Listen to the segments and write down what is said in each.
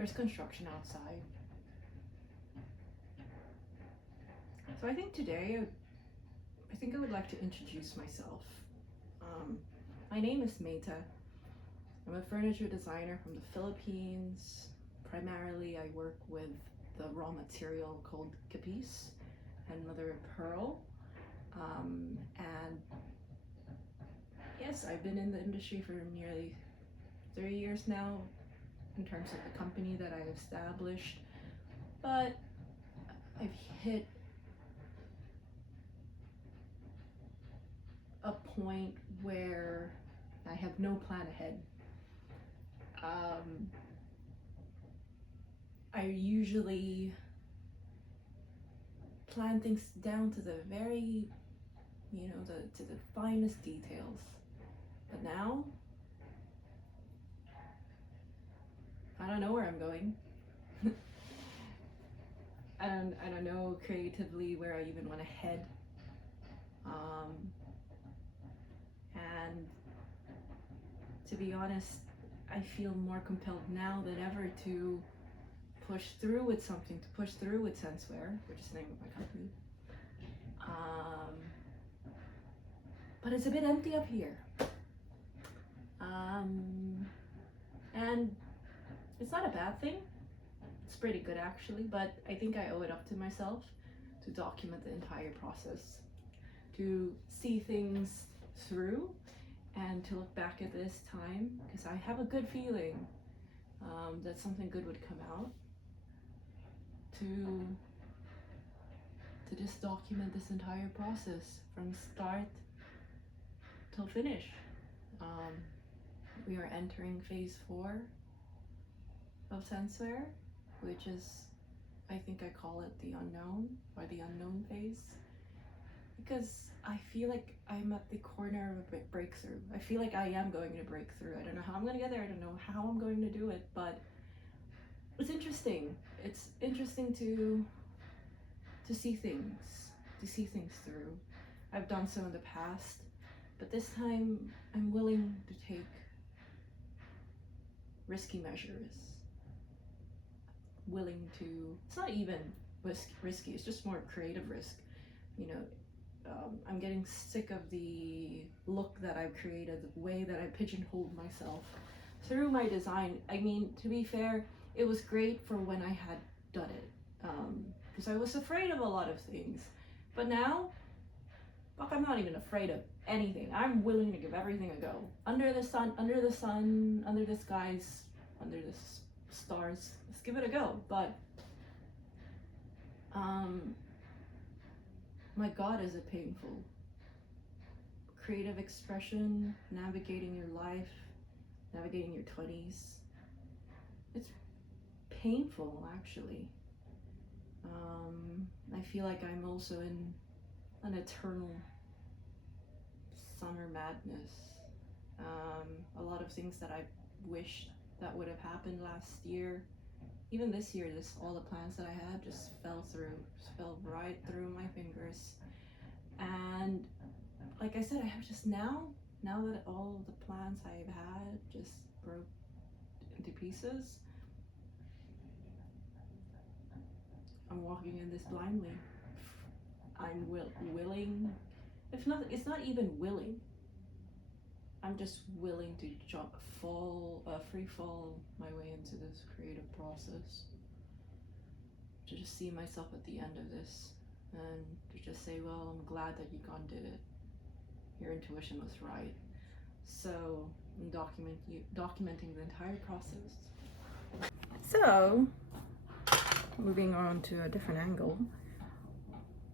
there's construction outside. So I think today, I would like to introduce myself. My name is Meyte. I'm a furniture designer from the Philippines. Primarily, I work with the raw material called capiz and mother of pearl. And yes, I've been in the industry for nearly 3 years now in terms of the company that I established, but I've hit a point where I have no plan ahead. I usually plan things down to the very, to the finest details. But now, I don't know where I'm going. I don't know creatively where I even want to head. And to be honest, I feel more compelled now than ever to push through with something, to push through with Senseware, which is the name of my company. But it's a bit empty up here. And it's not a bad thing. It's pretty good actually, but I think I owe it up to myself to document the entire process, to see things through, and to look back at this time, because I have a good feeling that something good would come out, to just document this entire process from start till finish. We are entering phase 4 of Senseware, which is, I think I call it the unknown, or the unknown phase, because I feel like I'm at the corner of a breakthrough. I feel like I am going to break through. I don't know how I'm going to get there. I don't know how I'm going to do it, but it's interesting. It's interesting to see things through. I've done so in the past, but this time I'm willing to take risky measures. It's not even risky, it's just more creative risk. I'm getting sick of the look that I've created, the way that I pigeonholed myself through my design. I mean, to be fair, it was great for when I had done it, because I was afraid of a lot of things. But now, fuck, I'm not even afraid of anything. I'm willing to give everything a go. Under the sun, under the skies, under the stars, let's give it a go. But my God, is it painful. Creative expression, navigating your life, navigating your 20s. It's painful, actually. I feel like I'm also in an eternal summer madness. A lot of things that I wished that would have happened last year, even this year, all the plans that I had just fell right through my fingers. And like I said, I have just now that all of the plans I've had just broke into pieces, I'm walking in this blindly. I'm willing. It's not even willing. I'm just willing to free fall my way into this creative process. To just see myself at the end of this, and to just say, well, I'm glad that you gone did it. Your intuition was right. So I'm documenting the entire process. So, moving on to a different angle,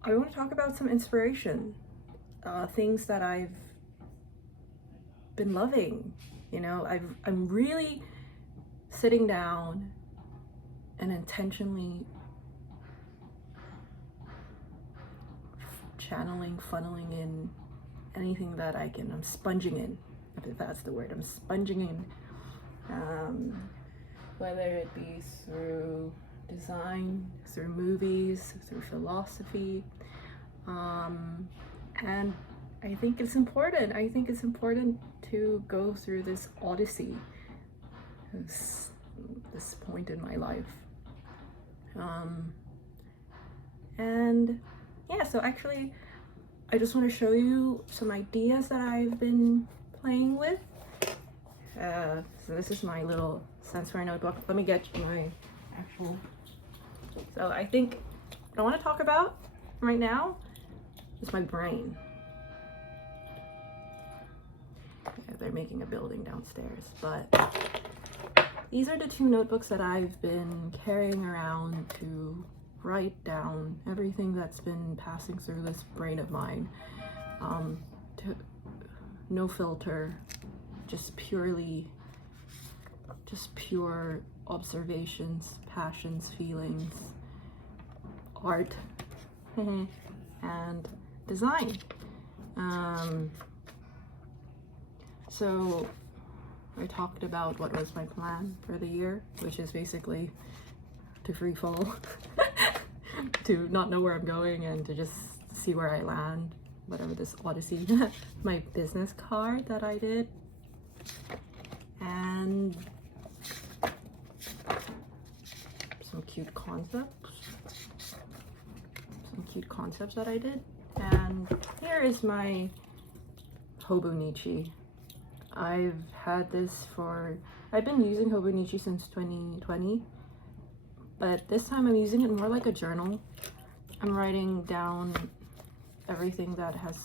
I want to talk about some inspiration, things that I've been loving. I'm really sitting down and intentionally channeling, funneling in anything that I can. I'm sponging in, if that's the word. I'm sponging in, whether it be through design, through movies, through philosophy, and I think it's important. To go through this odyssey, this point in my life. And yeah, so actually I just want to show you some ideas that I've been playing with. So this is my little Senseware notebook. Let me get my actual, so I think what I want to talk about right now is my brain. Yeah, they're making a building downstairs, but these are the two notebooks that I've been carrying around to write down everything that's been passing through this brain of mine. No filter, just pure observations, passions, feelings, art, and design. So I talked about what was my plan for the year, which is basically to free fall, to not know where I'm going and to just see where I land, whatever this odyssey. My business card that I did, and some cute concepts that I did. And here is my Hobonichi. I've been using Hobonichi since 2020, but this time I'm using it more like a journal. I'm writing down everything that has,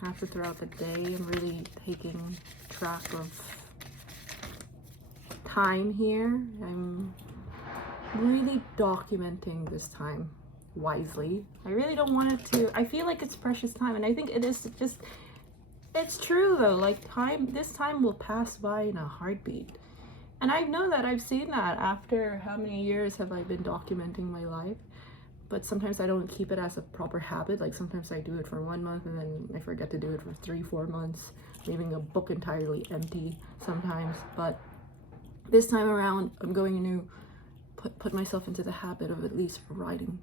happened throughout the day. I'm really taking track of time here. I'm really documenting this time wisely. I really don't want it to, I feel like it's precious time, and I think it is just, it's true though, like this time will pass by in a heartbeat. And I know that, I've seen that after how many years have I been documenting my life, but sometimes I don't keep it as a proper habit. Like sometimes I do it for 1 month and then I forget to do it for 3-4 months, leaving a book entirely empty sometimes. But this time around, I'm going to put myself into the habit of at least writing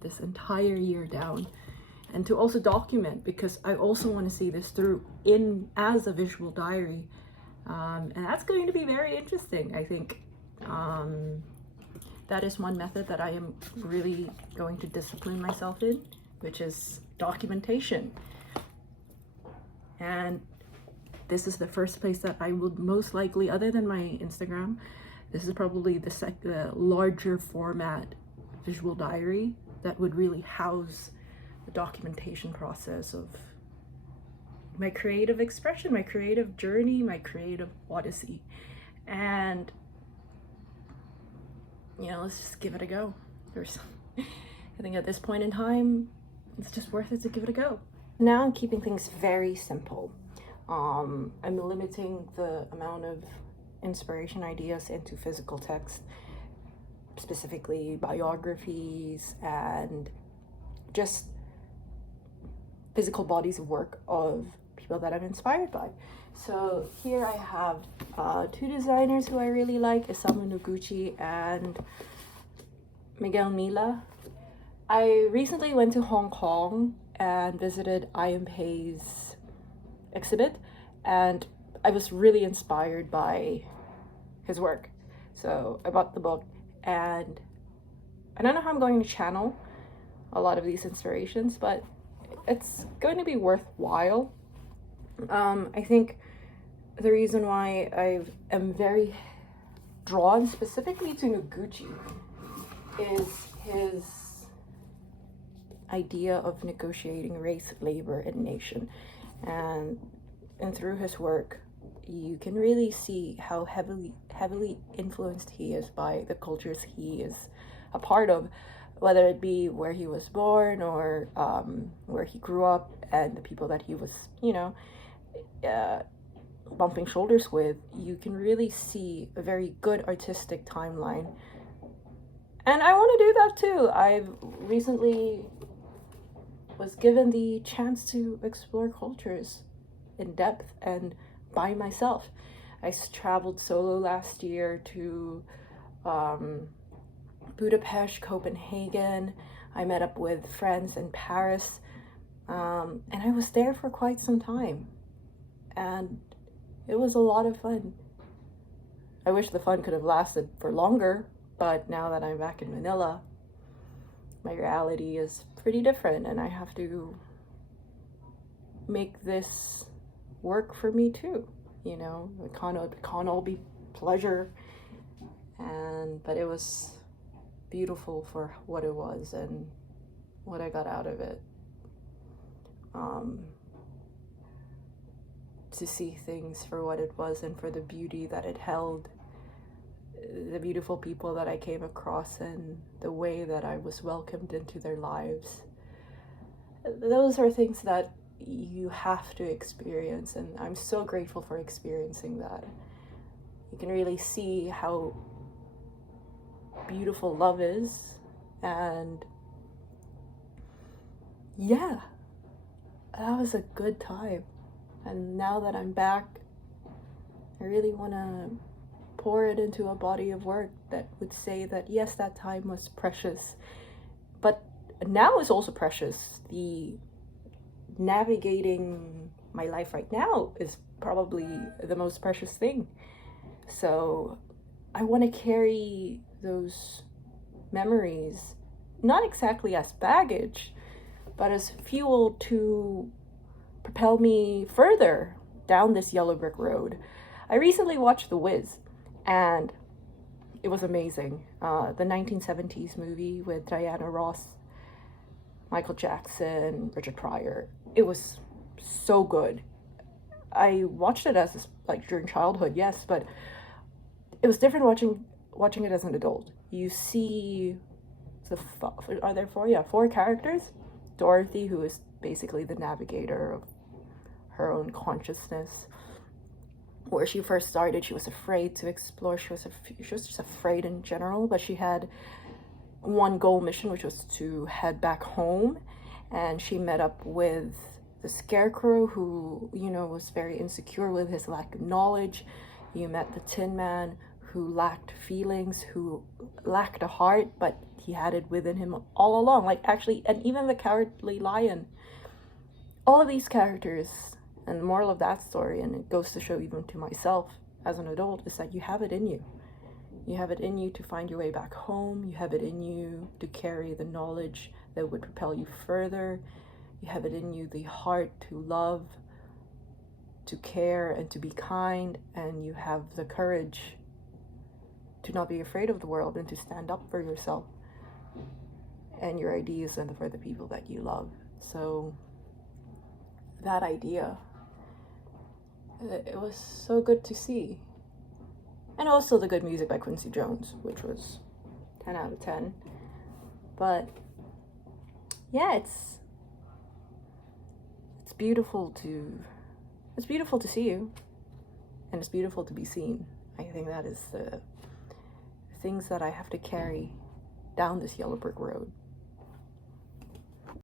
this entire year down, and to also document, because I also want to see this through as a visual diary, and that's going to be very interesting. I think that is one method that I am really going to discipline myself in, which is documentation. And this is the first place that I would most likely, other than my Instagram, this is probably the larger format visual diary that would really house the documentation process of my creative expression, my creative journey, my creative odyssey. And let's just give it a go. I think at this point in time, it's just worth it to give it a go. Now I'm keeping things very simple. I'm limiting the amount of inspiration ideas into physical text, specifically biographies and just physical bodies of work of people that I'm inspired by. So here I have two designers who I really like, Isamu Noguchi and Miguel Mila. I recently went to Hong Kong and visited Ian Pei's exhibit, and I was really inspired by his work. So I bought the book, and I don't know how I'm going to channel a lot of these inspirations, but it's going to be worthwhile. I think the reason why I am very drawn specifically to Noguchi is his idea of negotiating race, labor, and nation. And through his work, you can really see how heavily influenced he is by the cultures he is a part of, whether it be where he was born or where he grew up, and the people that he was, bumping shoulders with. You can really see a very good artistic timeline. And I want to do that too. I've recently was given the chance to explore cultures in depth and by myself. I traveled solo last year to Budapest, Copenhagen. I met up with friends in Paris, and I was there for quite some time, and it was a lot of fun. I wish the fun could have lasted for longer, but now that I'm back in Manila, my reality is pretty different, and I have to make this work for me too. You know, it can't all be pleasure, but it was beautiful for what it was and what I got out of it. To see things for what it was and for the beauty that it held, the beautiful people that I came across, and the way that I was welcomed into their lives. Those are things that you have to experience, and I'm so grateful for experiencing that. You can really see how beautiful love is, and yeah, that was a good time. And now that I'm back, I really want to pour it into a body of work that would say that yes, that time was precious, but now is also precious. The navigating my life right now is probably the most precious thing. So I want to carry those memories, not exactly as baggage, but as fuel to propel me further down this yellow brick road. I recently watched The Wiz, and it was amazing. The 1970s movie with Diana Ross, Michael Jackson, Richard Pryor. It was so good. I watched it as like during childhood, yes, but it was different watching it as an adult. You see are there four? Yeah, four characters. Dorothy, who is basically the navigator of her own consciousness. Where she first started, she was afraid to explore. She was just afraid in general, but she had one goal mission, which was to head back home. And she met up with the Scarecrow, who, you know, was very insecure with his lack of knowledge. You met the Tin Man, who lacked feelings, who lacked a heart, but he had it within him all along. Like, actually, and even the Cowardly Lion. All of these characters, and the moral of that story, and it goes to show even to myself as an adult, is that you have it in you. You have it in you to find your way back home. You have it in you to carry the knowledge that would propel you further. You have it in you the heart to love, to care, and to be kind. And you have the courage to not be afraid of the world and to stand up for yourself and your ideas and for the people that you love. So that idea, it was so good to see. And also the good music by Quincy Jones, which was 10 out of 10. But yeah, it's beautiful to see you, and it's beautiful to be seen. I think that is the things that I have to carry down this yellow brick road.